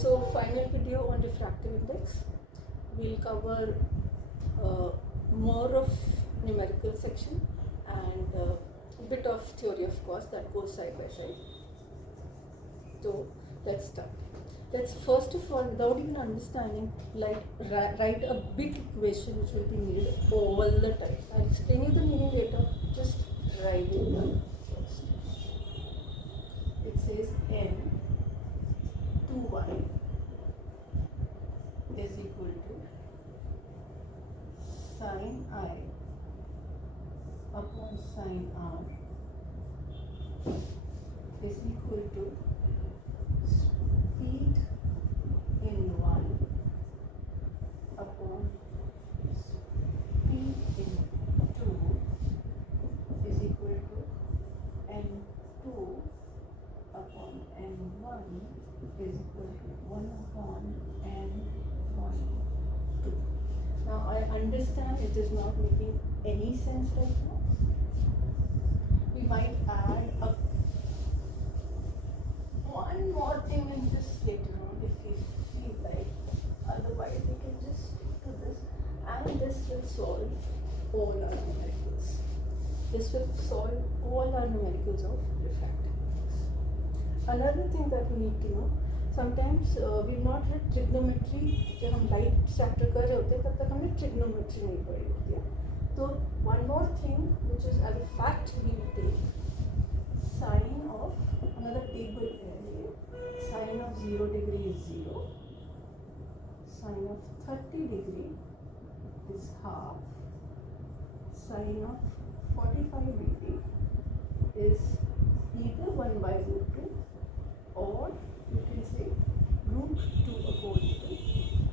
So final video on diffractive index. We'll cover more of numerical section and a bit of theory of course that goes side by side. So let's start. Let's first of all, without even understanding, like write a big equation which will be needed all the time. I'll explain you the meaning later. Just write it down first. It says n 2y is equal to sin I upon sin r is equal to speed in 1 upon speed in 2 is equal to n2 upon n1 is equal to 1 upon n1 2. Now I understand it is not making any sense right now. We might add up one more thing in this later on if we feel like. Otherwise we can just stick to this and this will solve all our numericals. This will solve all our numericals of refractive index. Another thing that we need to know, sometimes we've not read trigonometry. जब हम light chapter कर रहे होते हैं तब तक हमने trigonometry नहीं पढ़ी होती है. तो one more thing which is as a fact we will take sine of another table here. Sine of 0 degree is 0. Sine of 30 degree is half. Sine of 45 degree is either 1 by root 2 or you can say root 2 upon 2.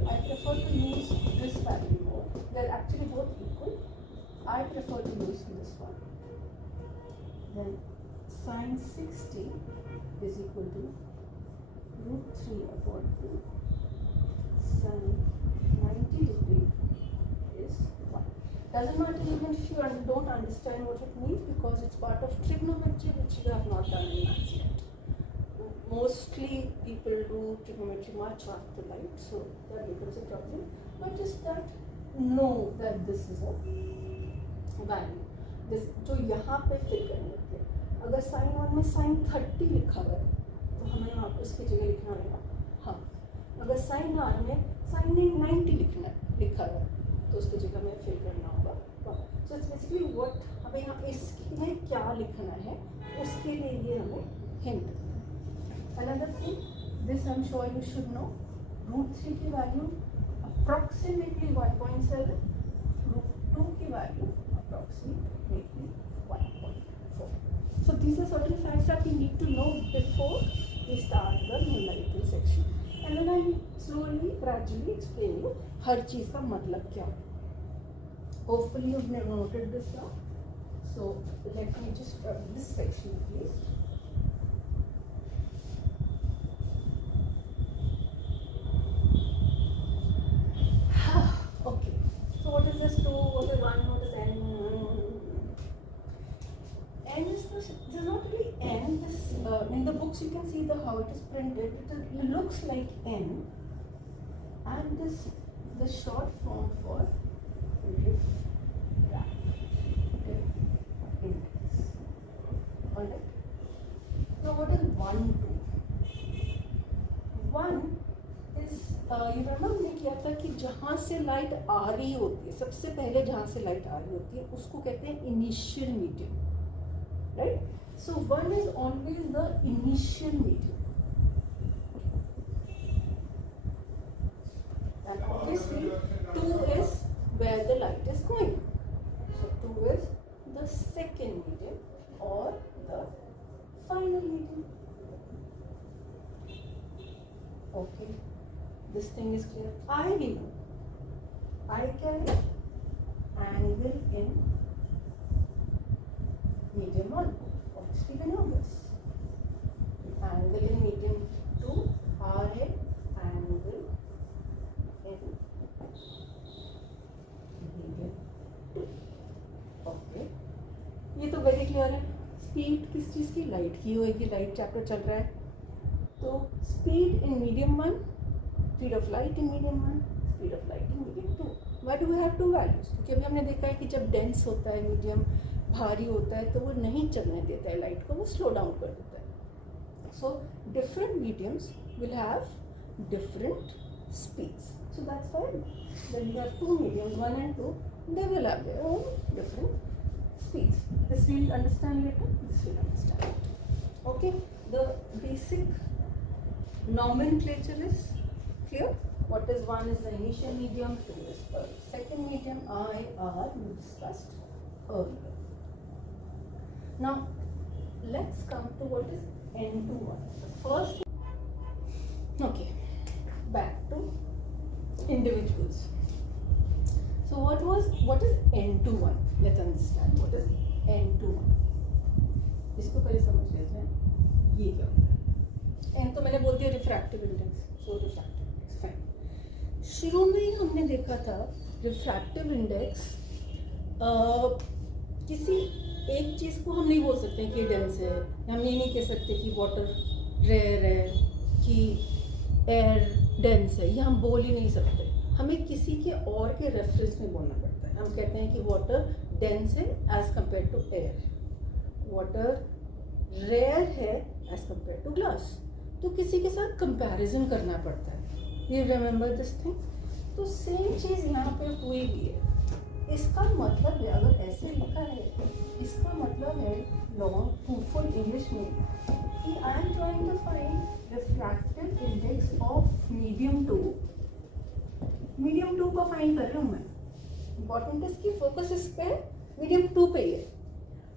I prefer to use this value more. They are actually both equal. I prefer to use this one. Then sine 60 is equal to root 3 upon 2. Sine 90 degree is 1. Doesn't matter even if you don't understand what it means because it's part of trigonometry which you have not done in maths yet. Mostly people do trigonometry much after light, so that becomes a problem. But just that, know that this is a value. This जो यहाँ पे फिल करने लगते हैं. अगर साइन 1 में साइन 30 लिखा हुआ है तो हमें यहाँ पर उसकी जगह लिखना होगा हाँ. अगर साइन आर में साइन 90 लिखा हुआ है तो उसकी जगह हमें फिल करना होगा. सो इट्स बेसिकली व्हाट हमें यहाँ इसमें क्या लिखना है उसके लिए ये हमें hint. Another thing, this I'm sure you should know, root 3 की value approximately 1.7, root 2 की value approximately 1.4. So these are certain facts that we need to know before we start the numerical section. And then I'll slowly, gradually explain you हर चीज़ का मतलब क्या है. Hopefully you've noted this now. So let me just this section please. Okay, so what is this 2, what is 1, what is n? N is this is not really n. This in the books you can see how it is printed. It looks like n, and this the short form for diffractive index. Alright. Now what is 1 2? 1 is you remember हमने किया था कि जहाँ से लाइट आ रही होती है सबसे पहले जहाँ से लाइट आ रही होती है उसको कहते हैं initial medium. Right? So 1 is always the initial medium. And obviously 2 is where the light is going. So 2 is the second medium or the final medium. Okay, this thing is clear. I know I can angle in medium 1, obviously we know this. Angle in medium 2, R है angle in medium 2. Okay, ये तो very clear है. स्पीड किस चीज़ की? लाइट की होएगी. Light chapter चल रहा है तो speed in medium 1 speed of light in medium 1, speed of light in medium 2. Why do we have two values? क्योंकि अभी हमने देखा है कि जब डेंस होता है मीडियम, भारी होता है, तो वो नहीं चलने देता है लाइट को, वो स्लो डाउन कर देता है. So different mediums will have different speeds. So that's why when you have two mediums, 1 and 2, they will have their own different speeds. This we'll understand later, this we'll understand later. Okay, the basic nomenclature is clear. What is 1 is the initial medium, 2 is the second medium, I, R we discussed earlier. Now let's come to what is N21. The first, okay, back to individuals. So what is N21? Let's understand what is N21. इसको पहले समझ लेते हैं ये क्या होता है. N तो मैंने बोल दिया रिफ्रैक्टिव इंडेक्स. सो रिफ्रैक्टिव इंडेक्स फाइन. शुरू में ही हमने देखा था रिफ्रैक्टिव इंडेक्स किसी एक चीज़ को हम नहीं बोल सकते कि डेंस है. हम ये नहीं कह सकते कि वाटर रेयर है कि एयर डेंस है. ये हम बोल ही नहीं सकते. हमें किसी के और के रेफरेंस में बोलना पड़ता है. हम कहते हैं कि वाटर डेंस है as compare to air, water rare है एज कम्पेयर टू ग्लास. तो किसी के साथ कंपैरिजन करना पड़ता है. You remember this thing. तो सेम चीज़ यहाँ पे हुई भी है. इसका मतलब है, अगर ऐसे लिखा है, इसका मतलब है लॉन्ग फुल इंग्लिश में कि I am trying to find refractive index of medium 2. Medium 2 को फाइंड कर रही हूँ मैं. इम्पॉर्टेंट इसकी फोकस इस पे मीडियम 2 पे ही है,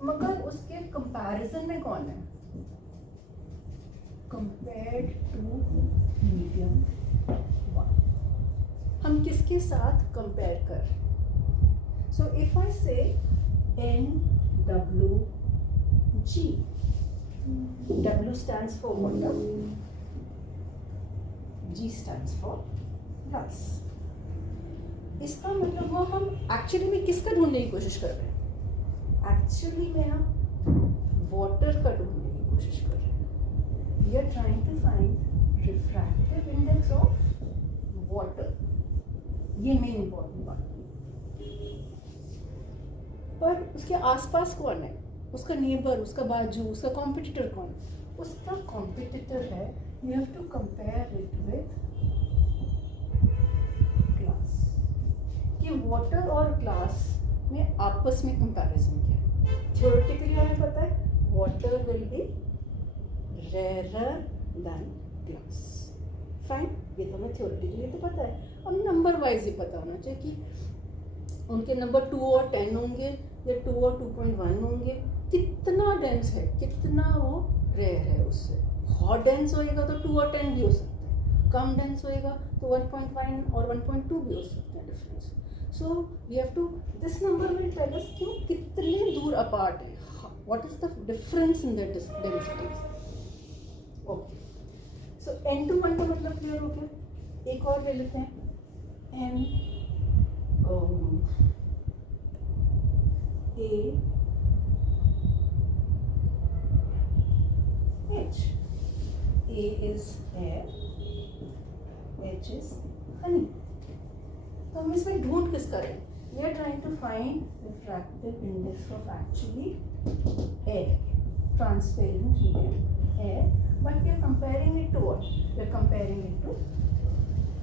मगर उसके कंपैरिजन में कौन है? Compared to medium 1. हम किसके साथ कंपेयर कर रहे हैं? सो इफ आई से NWG, W stands for water, G stands for glass. इसका मतलब वो हम एक्चुअली में किसका ढूंढने की कोशिश कर रहे हैं? एक्चुअली में हम वाटर का ढूंढने की कोशिश कर रहे हैं. We are trying to find refractive index of water. ये मेन इंपॉर्टेंट बात. पर उसके आसपास कौन है? उसका नेबर, उसका बाजू, उसका कॉम्पिटिटर कौन है? उसका कॉम्पिटिटर है, you have to compare it with glass. कि वाटर और ग्लास में आपस में कंपैरिजन किया. थ्योरेटिकली हमें पता है water will be rare than glass. Fine, ये तो हमें थ्योरेटिकली तो पता है. अब नंबर वाइज ही पता होना चाहिए कि उनके नंबर 2 और 10 होंगे या 2 और 2.1 होंगे. कितना डेंस है, कितना वो रेयर है उससे. बहुत डेंस होएगा तो 2 और 10 भी हो सकते हैं. कम डेंस होएगा तो 1.1 और 1.2 भी हो सकते हैं difference. So we have to, this number will tell us कि कितने दूर अपार्ट है. What is the difference in the densities. Okay, so N21 का मतलब क्लियर हो गया. एक और ले लेते हैं N A H. A is air, H is honey. तो हम इसमें ढूंढ किस करें? We are trying to find refractive index of actually air, transparent medium air, but we are comparing it to what? We are comparing it to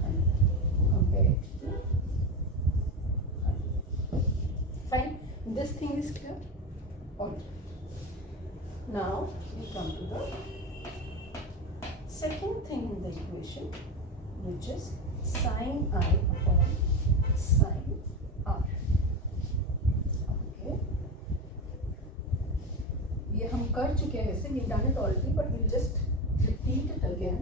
honey. Compare it to honey. Fine. This thing is clear. Okay. Now we come to the second thing in the equation, which is sin I upon sin R. Okay. ये हम कर चुके हैं वैसे, we've done it already, but we'll just repeat it again.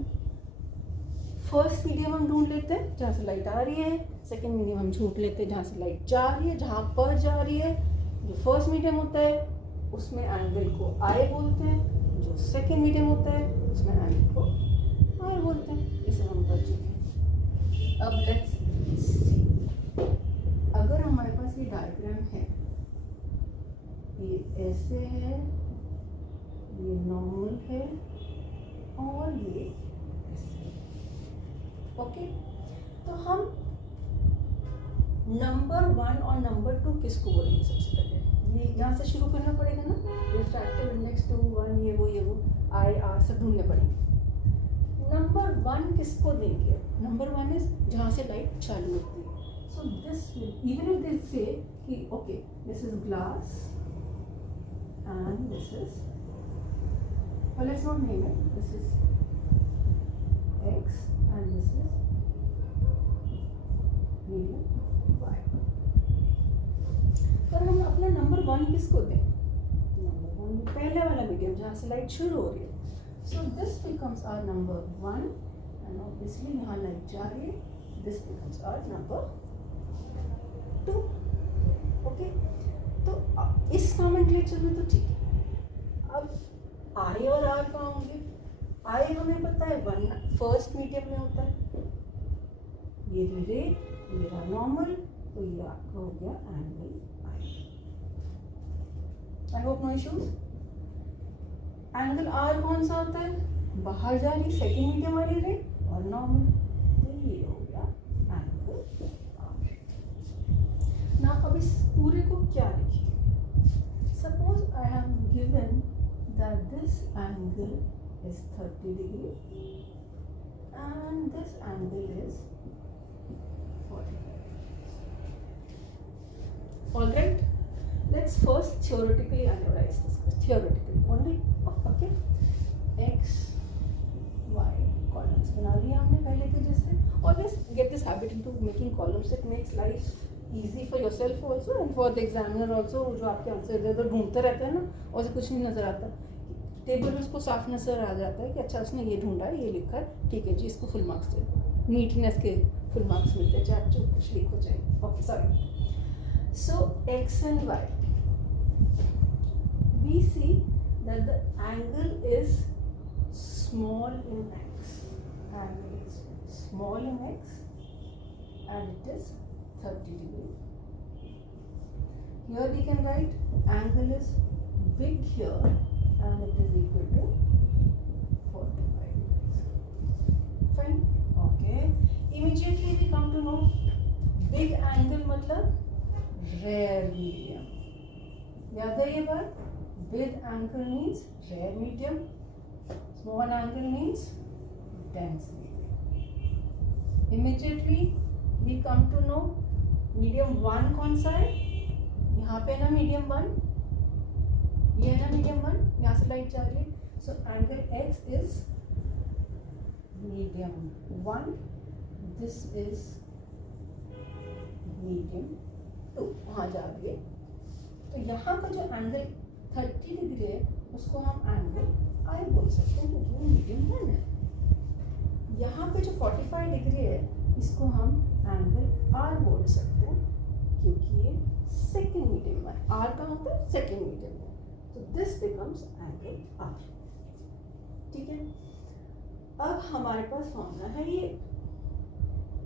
First medium हम ढूंढ लेते हैं जहाँ से लाइट आ रही है. सेकेंड मीडियम हम ढूंढ लेते हैं जहाँ से लाइट जा रही है, जहाँ पर जा रही है. जो फर्स्ट मीडियम होता है उसमें एंगल को I बोलते हैं. जो सेकेंड मीडियम होता है उसमें एंगल को R बोलते हैं. इसे हम कर चुके हैं. अब लेट्स सी, अगर हमारे पास ये डायग्राम है, ये ऐसे है, ये नॉर्मल है और ये ऐसे. ओके, तो हम नंबर 1 और नंबर 2 किसको बोलेंगे? सबसे पहले ये यहाँ से शुरू करना पड़ेगा ना, रिफ्रैक्टिव इंडेक्स 2 1 ये वो आई आर सब ढूंढने पड़ेंगे। नंबर 1 किसको देंगे? नंबर 1 इज जहाँ से लाइट चालू होती है। So this even if they से कि okay this is glass and this is, well let's not name it, this is x and this is medium y। पर हम अपना नंबर 1 किसको दें? नंबर 1 पहले वाला मीडियम जहाँ से लाइट शुरू हो रही है। So this becomes our number 1 and obviously यहाँ लाइट जा रही है, this becomes our number 2। Okay, तो इस नॉमेनक्लेचर में तो ठीक है। अब आई और आर कहाँ होंगे? आई हमें पता है 1 फर्स्ट मीडियम में होता है, ये रे मेरा नॉर्मल, तो ये आपका हो गया angle I. I hope no issues. Angle R कौन सा होता है? बाहर जा रही सेकेंड मीडियम वाली रे और नॉर्मल, तो ये हो गया एंगल आर। ना अब इस पूरे को क्या लिखिए? Suppose I have given that this angle is 30 degree and this angle is 45. All right, let's first theoretically analyze this. Theoretically only, okay, x y columns बना लिया हमने पहले के जैसे। Always get this habit into making columns. It makes life easy for yourself also and for the examiner also, जो आपके आंसर इधर उधर ढूंढते रहते हैं ना और उसे कुछ नहीं नजर आता, टेबल में उसको साफ नजर आ जाता है कि अच्छा उसने ये ढूंढा है, ये लिखा है, ठीक है जी इसको फुल मार्क्स दे दो। नीटनेस के फुल मार्क्स मिलते हैं, चाहे आप जो कुछ लिखो चाहिए। Okay sorry. So X and Y, we see that the angle is small in X, angle is small in X and it is 30 degree. Here we can write angle is big here and it is equal to 45 degrees. Fine. Okay. Immediately we come to know big angle मतलब rare medium. याद है ये बात? Big angle means rare medium. Small angle means dense medium. Immediately we come to know medium 1 कौन सा है? यहाँ पे ना मीडियम 1, ये है ना मीडियम 1, यहाँ से लाइट जा रही है। So angle x is medium 1, this is medium 2, वहाँ जा रही है। तो यहाँ का जो एंगल 30 डिग्री है उसको हम एंगल आई बोल सकते हैं क्योंकि वो मीडियम 1 है। यहाँ पे जो 45 डिग्री है इसको हम एंगल आर बोल सकते हैं क्योंकि ये सेकेंड मीडियम में, आर का होता है सेकेंड मीडियम में, तो दिस बिकम्स एंगल आर। ठीक है, अब हमारे पास फॉर्मूला है ये,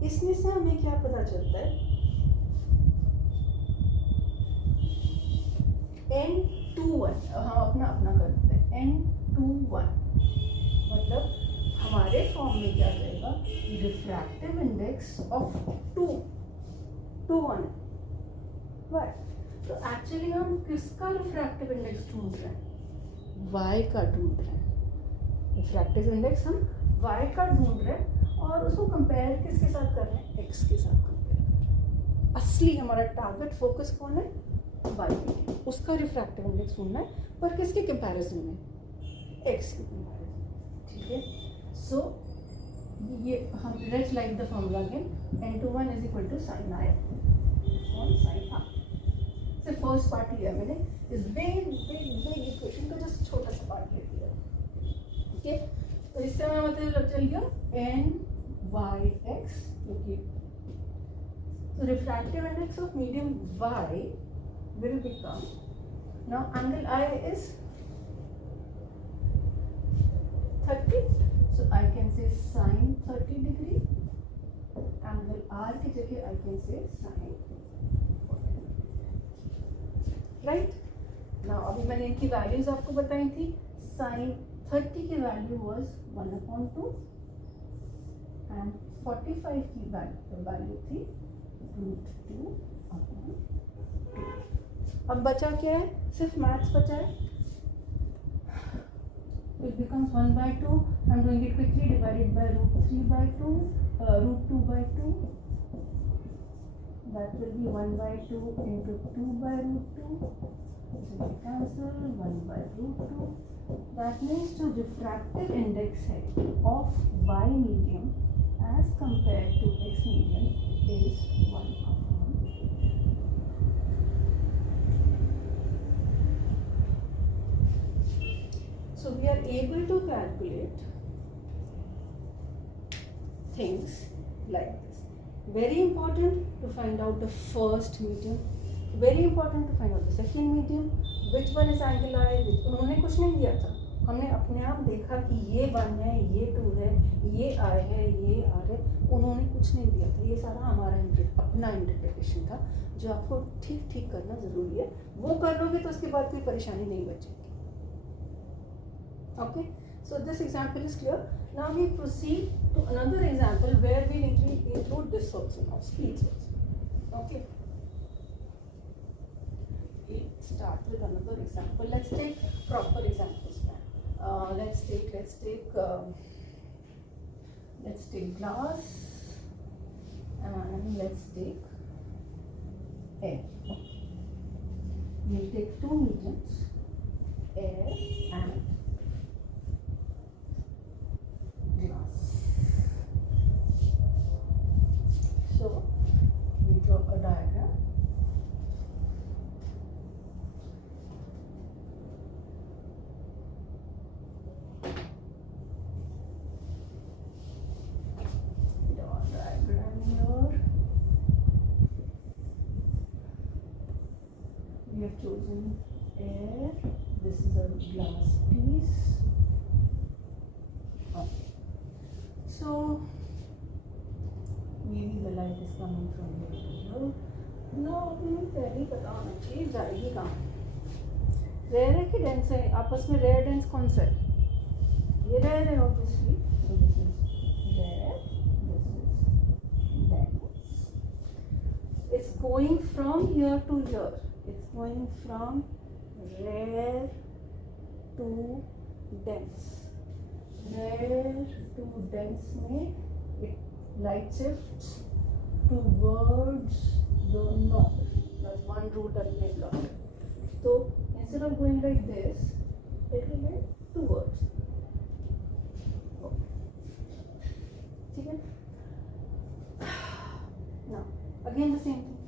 इसमें से हमें क्या पता चलता है? n21, हम अपना अपना करते हैं, n21 मतलब हमारे फॉर्म में क्या रहेगा? Refractive index of 21 Y. तो एक्चुअली हम किसका रिफ्रैक्टिव इंडेक्स ढूंढ रहे हैं? वाई का ढूंढ रहे हैं। रिफ्रैक्टिव इंडेक्स हम वाई का ढूंढ रहे हैं और उसको कंपेयर किसके साथ कर रहे हैं? एक्स के साथ कंपेयर कर रहे हैं। असली हमारा टारगेट फोकस कौन है? वाई, उसका रिफ्रैक्टिव इंडेक्स ढूंढना है, पर किसके कंपैरिजन में? एक्स के कंपैरिजन। ठीक है, सो ये हम let's like the formula again, n21 is equal to sine I upon sine R. से फर्स्ट पार्ट लिया मैंने, इस बिग इक्वेशन का जस्ट छोटा सा पार्ट ले लिया। ओके, तो इससे हमें मतलब चल गया n y x, क्योंकि तो refractive index of medium y will become, now angle I is 30, so I can say sin 30 degree, angle R की जगह I can say sin 40 degree, right? Now अभी मैंने इनकी वैल्यूज आपको बताई थी। sin 30 की वैल्यू was 1/2 and 45 की वैल्यू थी √2/2. अब बचा क्या है, सिर्फ मैथ्स बचा है. It becomes 1/2. I'm doing it quickly. Divided by √3/2, √2/2. That will be 1/2 into 2/√2. So we cancel 1/√2. That means the refractive index of Y medium as compared to X medium is 1/2. So we are able to calculate things like this. Very important to find out the first medium. Very important to find out the second medium. Which one is angle I? उन्होंने कुछ नहीं दिया था. हमने अपने आप देखा कि ये 1 है, ये 2 है, ये I है, ये R है. उन्होंने कुछ नहीं दिया था. ये सारा हमारा अपना इंटरप्रिटेशन था, जो आपको ठीक करना ज़रूरी है. वो कर लोगे तो उसके बाद कोई परेशानी नहीं बचेगी. Okay, so this example is clear. Now we proceed to another example where we include this also now, speeds also. Okay, we start with another example. Let's take proper examples now. Let's take glass and let's take air. We'll take two mediums, air and glass. So we draw a diagram. Draw a diagram here. We have chosen air. This is a glass piece. Okay. So maybe the light is coming from here to here. Now हमें पहले पता होना चाहिए जाएगी कहाँ. रेयर है कि डेंस है? आपस में रेयर डेंस कौन सा है? ये रेयर है obviously. So this is rare. This is dense. It's going from here to here. It's going from rare to dense. Rare to dense में light shifts towards the north. That's one route that we have learned. So instead of going like this, it will be towards. ठीक है? Now again the same thing.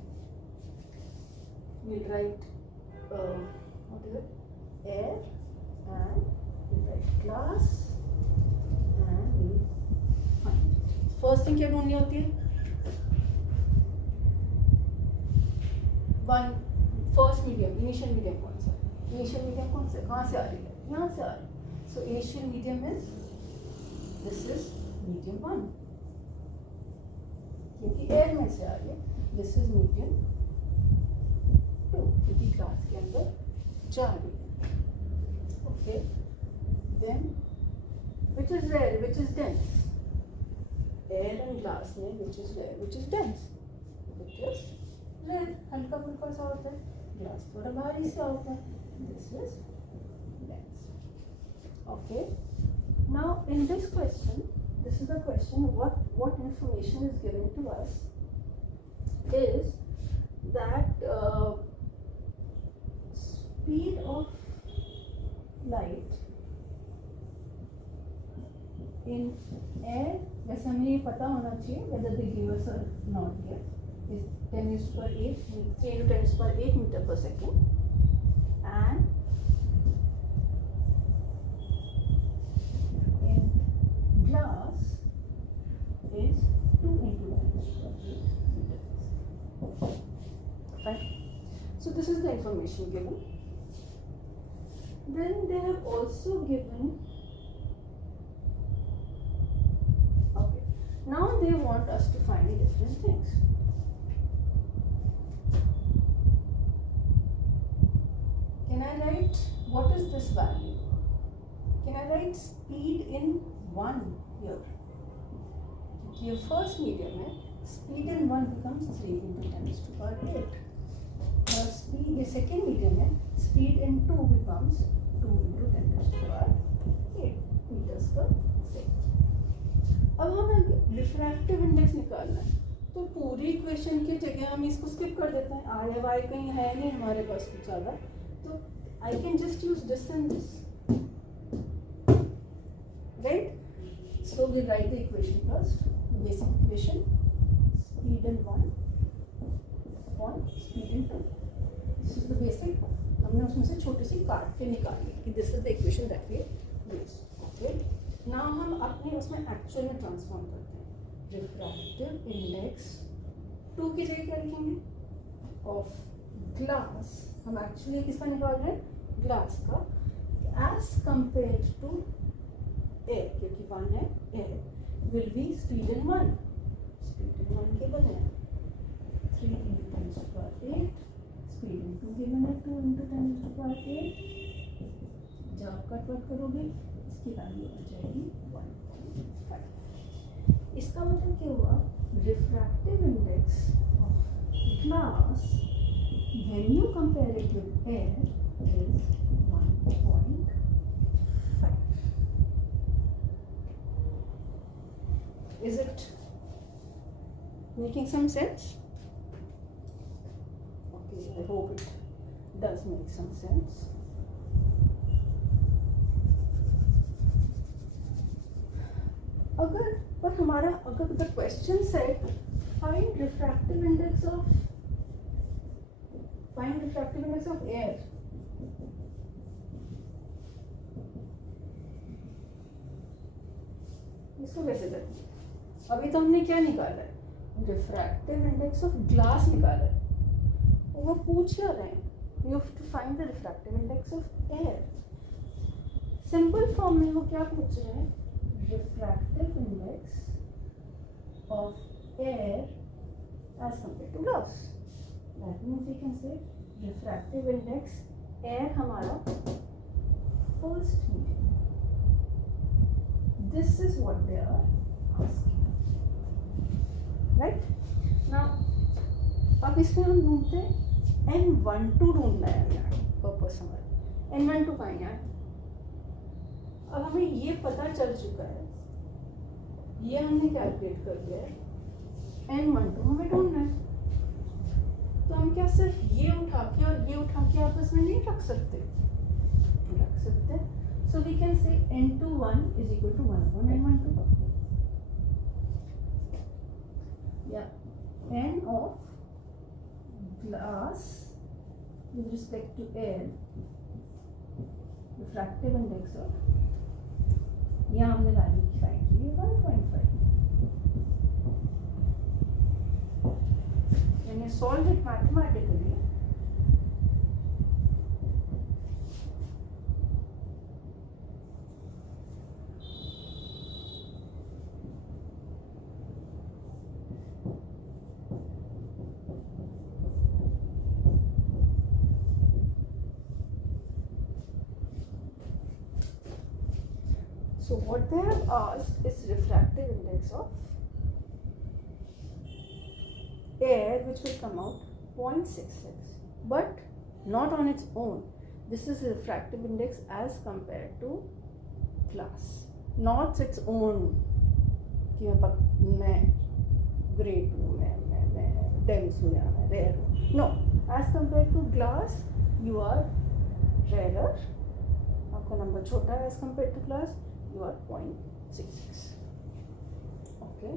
We'll write what is it? Air, and we'll write glass. First thing क्या ढूंढनी होती है? First medium, initial medium कौन सा? Initial medium कौन सा? कहाँ से आ रही है? यहाँ से आ रही है. So initial medium is this is medium 1, क्योंकि एयर में से आ रही है. दिस इज मीडियम 2, क्योंकि ग्लास के अंदर जा रही है. Okay, then which is rare, which is dense? Air and glass में which is rare, which is dense? Which is rare, हल्का फुल्का सा होता है. ग्लास थोड़ा भारी सा होता है. This is dense. Okay. Now in this question, this is the question. What information is given to us is that speed of light in air, वैसे हमें ये पता होना चाहिए whether they give us or not here, is 10⁸ 3 into 10⁸ meter per second, and in glass is 2 into 10⁸ meter per second. Right? So this is the information given. Then they have also given. Now they want us to find different things. Can I write, what is this value? Can I write speed in 1 here? ये first medium है, speed in 1 becomes 3 into 10 to the power 8. स्पीड ये second medium है, speed in 2 becomes 2 into 10 to the power 8 meters per second. अब हमें refractive index निकालना है, तो पूरी इक्वेशन की जगह हम इसको स्किप कर देते हैं, आर या वाई कहीं है नहीं हमारे पास कुछ ज़्यादा, तो I can just use this and this, right. So we write the equation first, the basic equation, speed in 1 upon speed in 2. This is the basic. हमने उसमें से छोटी सी काट के निकाली कि this is the equation that we use. Okay. Now हम अपने उसमें एक्चुअल में ट्रांसफॉर्म करते हैं. रिफ्रैक्टिव इंडेक्स 2 की जगह क्या लिखेंगे, ऑफ ग्लास. हम एक्चुअली किसका निकाल रहे हैं, ग्लास का, एज कंपेयर टू एयर, क्योंकि 1 है air, will be speed in 1. Speed in 1 गिवन है 3 into 10 to the power 8, speed in 2 गिवन है 2 into 10 to the power 8. जब आप कट करोगे इसकी वैल्यू आ जाएगी 1.5. इसका मतलब क्या हुआ, refractive index of glass when you compare it with air is 1.5. Is it making some sense? Okay, I hope it does make some sense. अगर the question said find refractive index of air, इसको कैसे करेंगे. अभी तो हमने क्या निकाला है, रिफ्रैक्टिव इंडेक्स ऑफ ग्लास निकाला है, और वो पूछ क्या रहे हैं, you have to find the refractive index of air. Simple form में वो क्या पूछ रहे हैं, refractive index of air as compared to glass. That means we can say refractive index air हमारा first medium. This is what they are asking. Right ना. अब इसमें हम ढूंढते हैं N12 ढूंढना है यार, पर्पस हमारा N12 कहाँ है. अब हमें ये पता चल चुका है, ये हमने कैलकुलेट कर लिया है, N12 हमें ढूंढना है. तो हम क्या सिर्फ ये उठा के और ये उठा के आपस में नहीं रख सकते, रख सकते. सो वी कैन से N21 is equal to 1 upon N12. Yeah, N of glass with respect to air, refractive index of, यहाँ हमने वैल्यू की फाइंड की है 1.5. मैंने solve it mathematically. So what they have asked is refractive index of air, which will come out 0.66, but not on its own. This is refractive index as compared to glass, not its own. कि मैं ग्रेट हूँ, मैं डेंस हूँ या मैं रेयर हूँ. No, as compared to glass, you are rarer. आपका नंबर छोटा है as compared to glass. You are 0.66. Okay.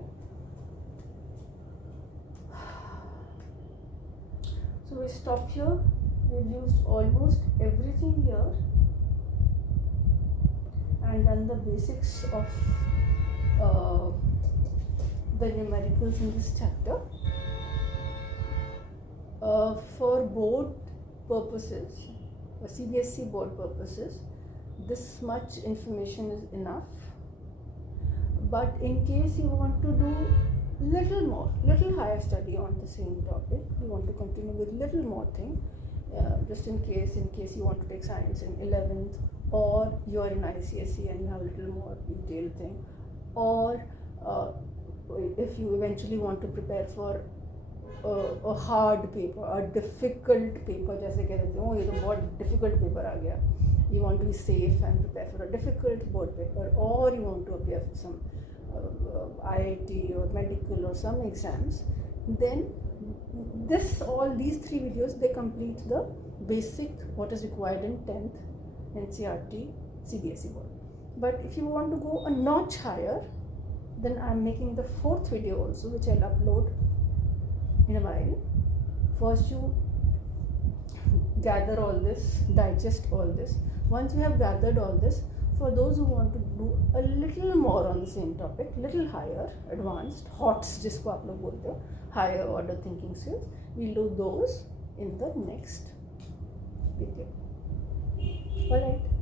So we stop here. We've used almost everything here and done the basics of the numericals in this chapter. For board purposes, for CBSE board purposes, this much information is enough. But in case you want to do little higher study on the same topic, you want to continue with little more thing, just in case you want to take science in 11th, or you are in ICSE and you have a little more detailed thing, or if you eventually want to prepare for a hard paper, a difficult paper, जैसे कह देते हो ये तो बहुत difficult paper आ गया, you want to be safe and prepare for a difficult board paper, or you want to appear for some IIT or medical or some exams, then all these 3 videos, they complete the basic what is required in 10th NCERT CBSE board. But if you want to go a notch higher, then I'm making the 4th video also, which I'll upload in a while. First you gather all this, digest all this. Once you have gathered all this, for those who want to do a little more on the same topic, little higher, advanced, HOTS जिसको आप लोग बोलते हो, higher order thinking skills, we'll do those in the next video. Alright.